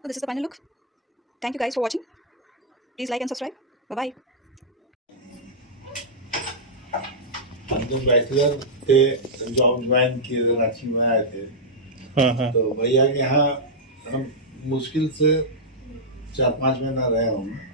So this is the final look. Thank you guys for watching. Please like and subscribe. Bye bye. हम तो बैचलर थे, job join किए थे, रांची में आए थे। तो भैया के यहाँ हम मुश्किल से 4-5 महीना रहे होंगे।